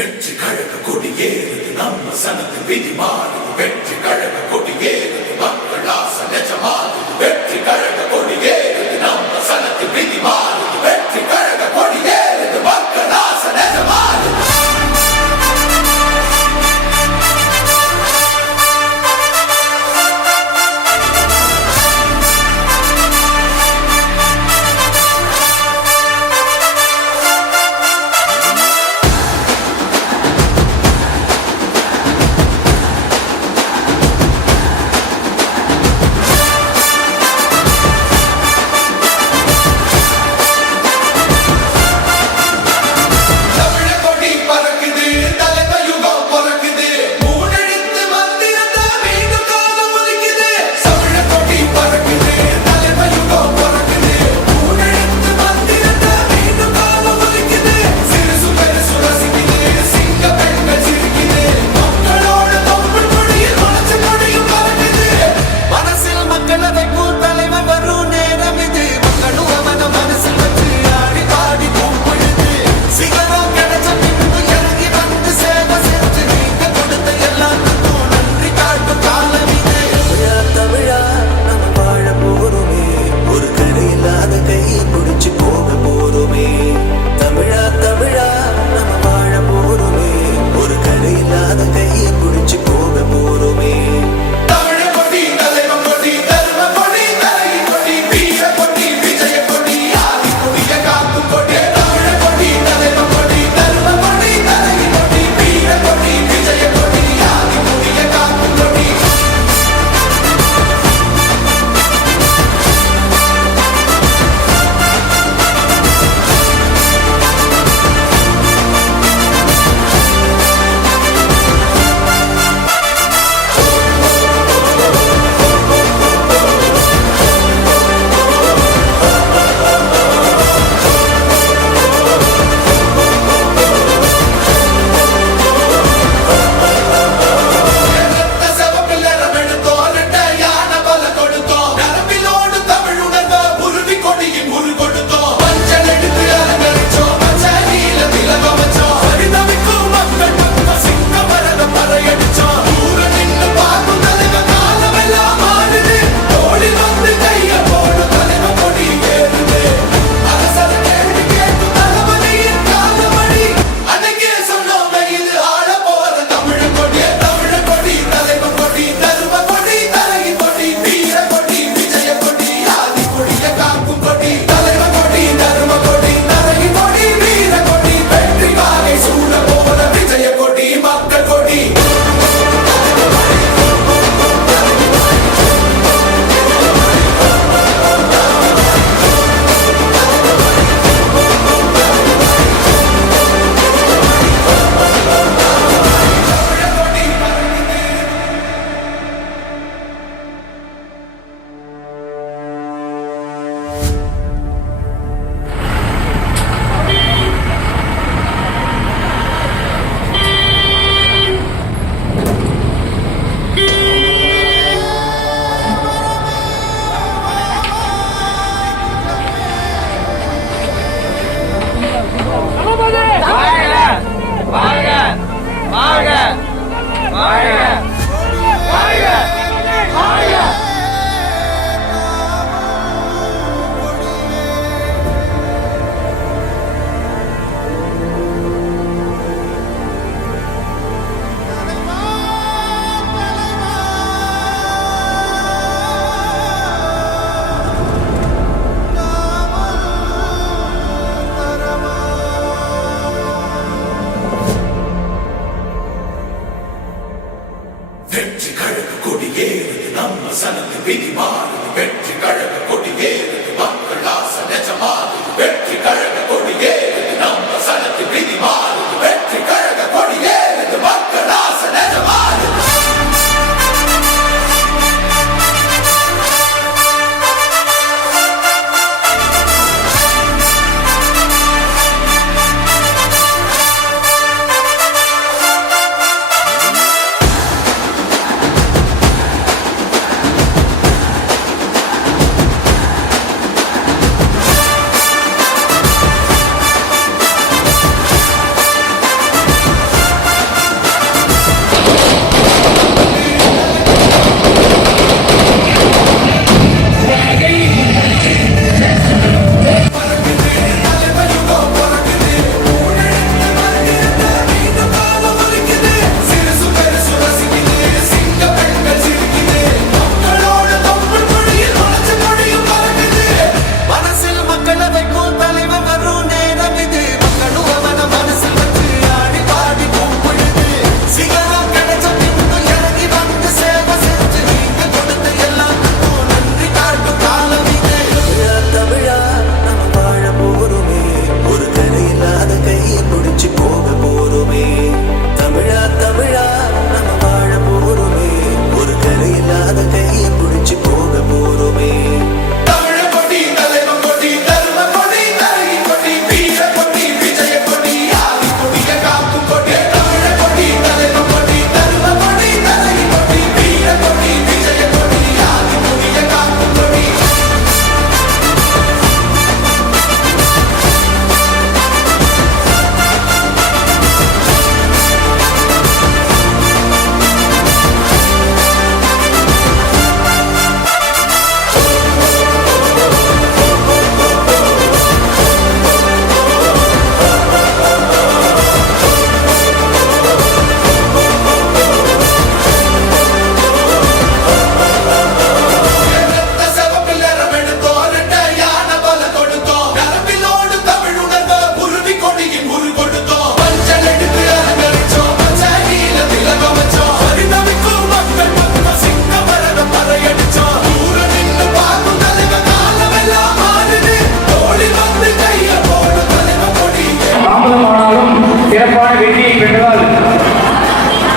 வெற்றி கழக கொடி ஏறுது நம்ம சனத்து விதி மாறுது வெற்றி கழக கொடி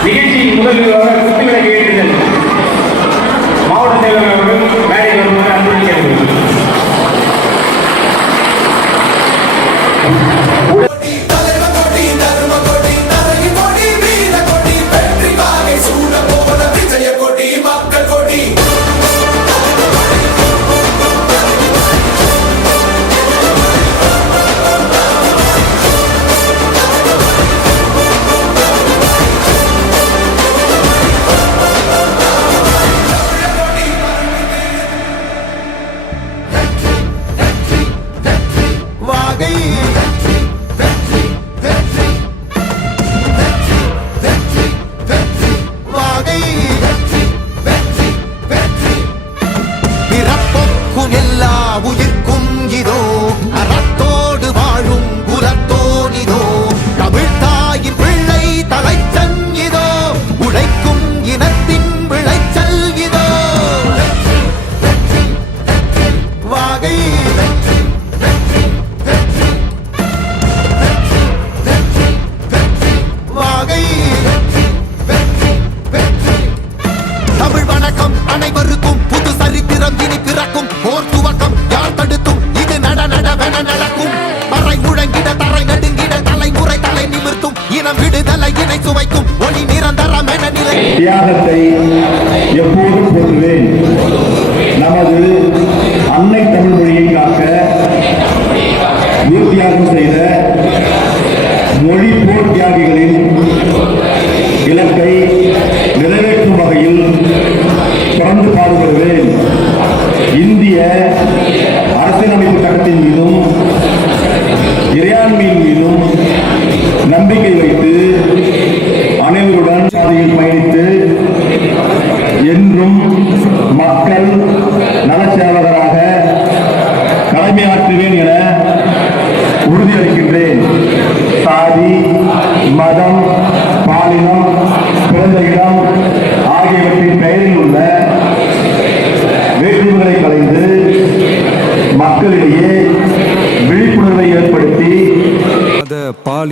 நிகழ்ச்சியின் முதல்வராக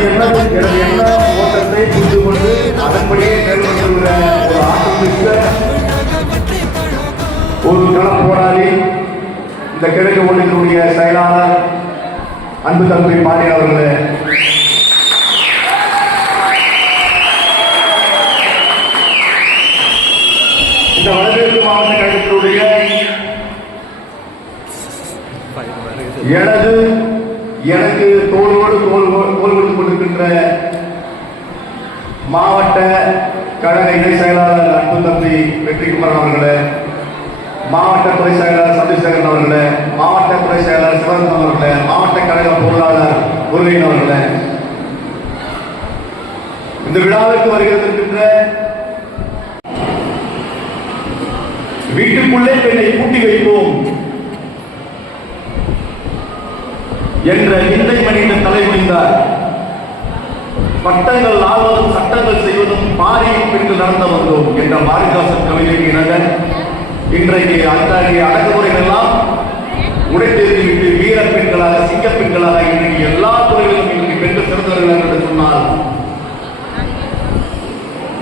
எனது எண்ணம் எனது எண்ண ஓட்டத்தை புரிந்து கொண்டு அதன்படியே செயல்பட்டுள்ள ஒரு ஆட்டமிக்க ஒரு களம் போராளி இந்த கிழக்கு ஒன்றினுடைய செயலாளர் அன்பு தம்பி பாண்டியன் அவர்களே. இந்த வடகிழக்கு மாவட்ட கழகத்தினுடைய எனது எனக்கு தோல்வன் இருக்கின்ற மாவட்ட கழக இணை செயலாளர் அன்பு தம்பி வெற்றிக்குமரன் அவர்களே மாவட்ட துறை செயலாளர் சந்திரசேகரன் அவர்களே மாவட்ட துறை செயலாளர் சிவரந்தன் அவர்களே மாவட்ட கழக பொருளாளர் முருகையன் அவர்களே. இந்த விழாவிற்கு வருகின்ற வீட்டுக்குள்ளே பெண்ணை பூட்டி வைப்போம் என்ற நிந்தை மனித தலைமுடிந்தார் பட்டங்கள் ஆள்வதும் சட்டங்கள் செய்வதும் பாரியின் பின்பு நடந்து வந்தோம் என்ற பாரதிதாசன் கவிதைக்கு இணங்க இன்றைக்கு அத்தகைய அடக்குமுறைகள் எல்லாம் உடைத்தெறிந்துவிட்டு வீர பெண்களாக சிங்க பெண்களாக இன்றைக்கு எல்லா துறைகளிலும் இன்றைக்கு பெண்கள் சிறந்தவர்கள் என்று சொன்னால்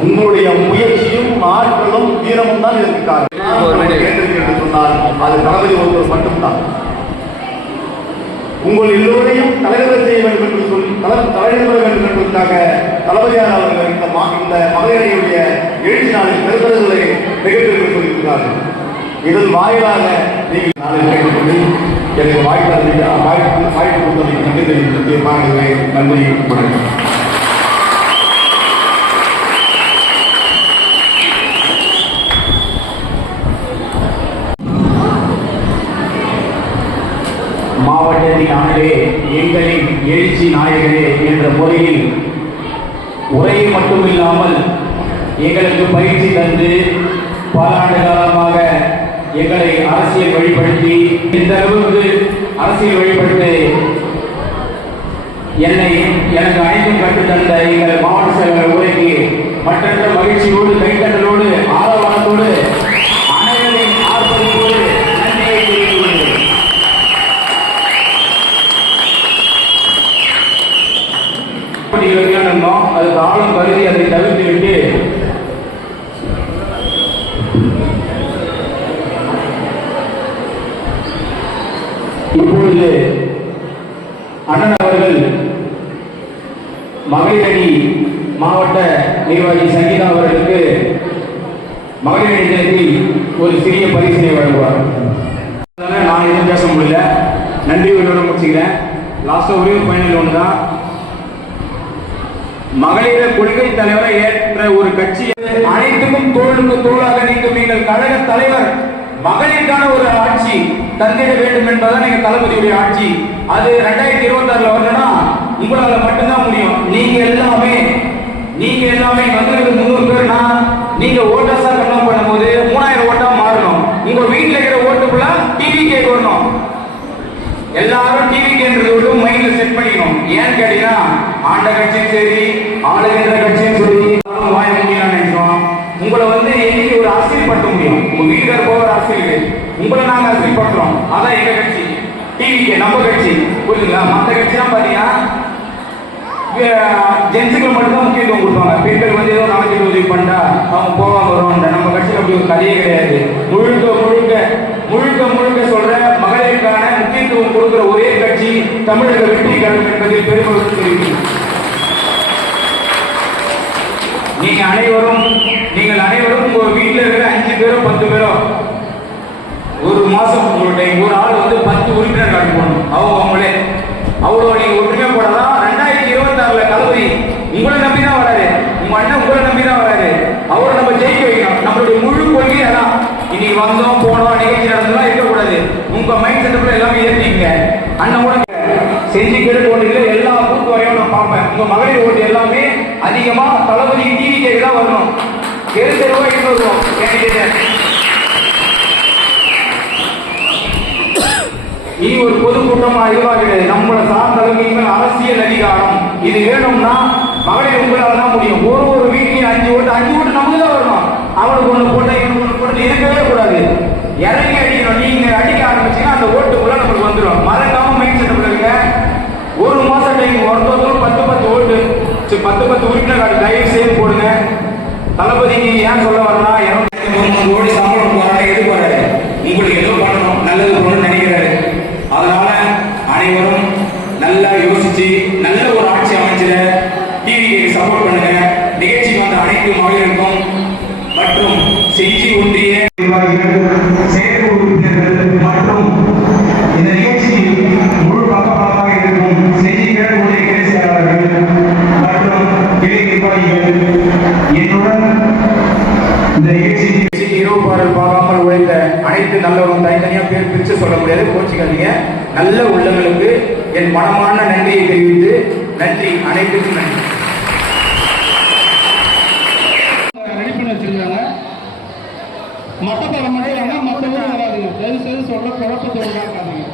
உங்களுடைய முயற்சியும் ஆற்றலும் வீரமும் தான் கேட்டிருக்கு என்று சொன்னால் அது தளபதி ஒருவர் மட்டும்தான். உங்கள் எல்லோரையும் தலைவர் செய்ய வேண்டும் என்று சொல்லி தலை தலைவர் வேண்டும் என்பதற்காக தளபதியார் அவர்கள் இந்த இந்த மகளிரையுடைய எழுச்சி நாளில் பெருந்தர்களை நிகழ்த்திற்கு சொல்லியிருக்கிறார்கள். இதன் வாயிலாக நீங்கள் நாளில் கேட்டுக்கொண்டு எனக்கு வாய்ப்பு வாய்ப்பு வாய்ப்பு கொடுத்ததை நன்றி தெரிவித்து நன்றி வணக்கம் மாவட்டத்தின் ஆண்டே எங்களின் எழுச்சி நாயகரே என்ற முறையில் உரையை மட்டுமில்லாமல் எங்களுக்கு பயிற்சி தந்து பல ஆண்டு காலமாக எங்களை அரசியல் வழிபடுத்தி இந்த அளவுக்கு அரசியல் வழிபட்டு என்னை எனக்கு அனைத்தும் கற்றுத்தந்த எங்கள் மாவட்ட செயலாளர் உரைக்கு மற்ற மகிழ்ச்சியோடு கைத்தட்டலோடு ஆரவாரத்தோடு அனைவரின் ஆர்ப்பரிப்போடு நன்றியை தெரிவித்துக் கொள்கிறேன் போட்டிகளுக்கு இருந்தோம் அது காலம் கருதி அதை தவிர்த்து விட்டு இப்பொழுது அண்ணன் அவர்கள் மகளிர் அணி மாவட்ட நிர்வாகி சங்கீதா அவர்களுக்கு மகளிர் அணி ஒரு சிறிய பரிசினை வழங்குவார். அதனால நான் எதுவும் பேச முடியல. நன்றி உங்களோட முடிச்சுக்கிறேன். லாஸ்ட்டாக ஒரே ஒரு ஃபைனல் ஒன்று தான் மகளிர் கொள்கை தலைவரை ஏற்ற ஒரு கட்சி அனைத்துக்கும் தோளுக்கு தோளாக நீக்கும் நீங்கள் கழக தலைவர் மகளிருக்கான ஒரு ஆட்சி தந்திட வேண்டும் என்பதுதான் எங்க தளபதியுடைய ஆட்சி. அது ரெண்டாயிரத்தி இருபத்தி ஆறுல வரலன்னா உங்களால மட்டும்தான் முடியும். நீங்க எல்லாமே நீங்க எல்லாமே வந்திருக்கு முந்நூறு பேர்னா நீங்க ஓட்டர்ஸா கன்ஃபார்ம் பண்ணும்போது மூணாயிரம் ஓட்டா மாறணும். உங்க வீட்டுல இருக்கிற ஓட்டுக்குள்ள டிவி கேக் வரணும். எல்லாரும் டிவி கேன்றது விட்டு மைண்ட்ல செட் பண்ணிக்கணும். ஏன்னு கேட்டீங்கன்னா ஆண்ட கட்சியும் சரி ஆளுகின்ற கட்சியும் சரி எல்லாரும் வாய முடியலாம் நினைச்சோம். உங்களை வந்து என்னைக்கு ஒரு அரசியல் படுத்த முடியும். உங்க வீட்டுக்கார போகிற அரசியல் உங்களை நாங்க அரசியல் படுத்துறோம். அதான் எங்க கட்சி? டிவிக்கு நம்ம கட்சி. புரியுதுங்களா மற்ற தான் பாத்தீங்கன்னா ஜென்ஸுக்கு மட்டும்தான் முக்கியத்துவம் கொடுப்பாங்க. பெண்கள் வந்து ஏதோ நாளைக்கு உதவி பண்ணா அவங்க போவாங்க வருவாங்க. நம்ம கட்சியில் அப்படி ஒரு கதையே கிடையாது. முழுக்க முழுக்க முழுக்க முழுக்க சொல்ற மகளிருக்கான முக்கியத்துவம் கொடுக்குற ஒரே கட்சி தமிழக வெற்றி கழகம் என்பதில் பெருமை தெரிவிக்கிறேன் நீங்க அனைவரும் நீங்கள் அனைவரும் உங்க வீட்டில் இருக்கிற அஞ்சு பேரோ பத்து பேரோ ஒரு மாசம் உங்களுடைய ஒரு ஆள் வந்து பத்து உறுப்பினர் கார்டு போடணும் அவங்க அவங்களே. அவ்வளோ நீங்க ஒற்றுமை போடலாம். வரல இருபத்தி உங்களை நம்பி தான் வராரு. உங்க அண்ணன் உங்களை நம்பி தான் வராரு. அவரை நம்ம ஜெயிக்க வைக்கணும். நம்மளுடைய முழு கொள்கை அதான். இன்னைக்கு வந்தோம் போனோம் நிகழ்ச்சி நடந்தோம் இருக்கக்கூடாது. உங்க மைண்ட் செட்டப்ல எல்லாமே ஏற்றிங்க அண்ணன் கூட செஞ்சு கேட்டு ஓட்டுல எல்லா பூத்து வரையும் நான் பார்ப்பேன். உங்க மகளிர் ஓட்டு எல்லாமே அதிகமா தளபதி டிவி கேட்டு தான் வரணும். தெரு தெருவா இட்டு வருவோம். கேண்டிடேட் இனி ஒரு பொதுக்கூட்டமா இதுவாகிறது நம்மளை சார்ந்தவங்க அரசியல் அதிகாரம். இது வேணும்னா மகளிர் உங்களால் தான் முடியும். ஒரு ஒரு வீட்லையும் அஞ்சு ஓட்டு அஞ்சு ஓட்டு நமக்கு தான் வரணும். அவனுக்கு ஒண்ணு போட்டா இவனுக்கு ஒண்ணு போட்டு இருக்கவே கூடாது. இறங்கி அடிக்கணும். நீங்க அடிக்க ஆரம்பிச்சீங்கன்னா அந்த ஓட்டுக்குள்ள நம்மளுக்கு வந்துடும் மறக்காம மைண்ட் செட் பண்ணுங்க ஒரு மாசம் டைம் ஒருத்தரும் பத்து பத்து ஓட்டு. சரி, பத்து பத்து உறுப்பினர் கார்டு தயவு செய்து போடுங்க. தளபதி நீங்க ஏன் சொல்ல வரனா அனைத்து நல்லவரும் தனித்தனியா பேர் பிரிச்சு சொல்ல முடியாது. கோச்சிக்காதீங்க. நல்ல உள்ளங்களுக்கு என் மனமான நன்றியை தெரிவித்து நன்றி. அனைத்துக்கும் நன்றி. ரெடி பண்ணி வச்சிருக்காங்க மட்டத்தலை மட்டும் வேணா மற்ற ஊர் வராதுங்க தயவு செய்து சொல்ற குழப்பத்தை உண்டாக்காதீங்க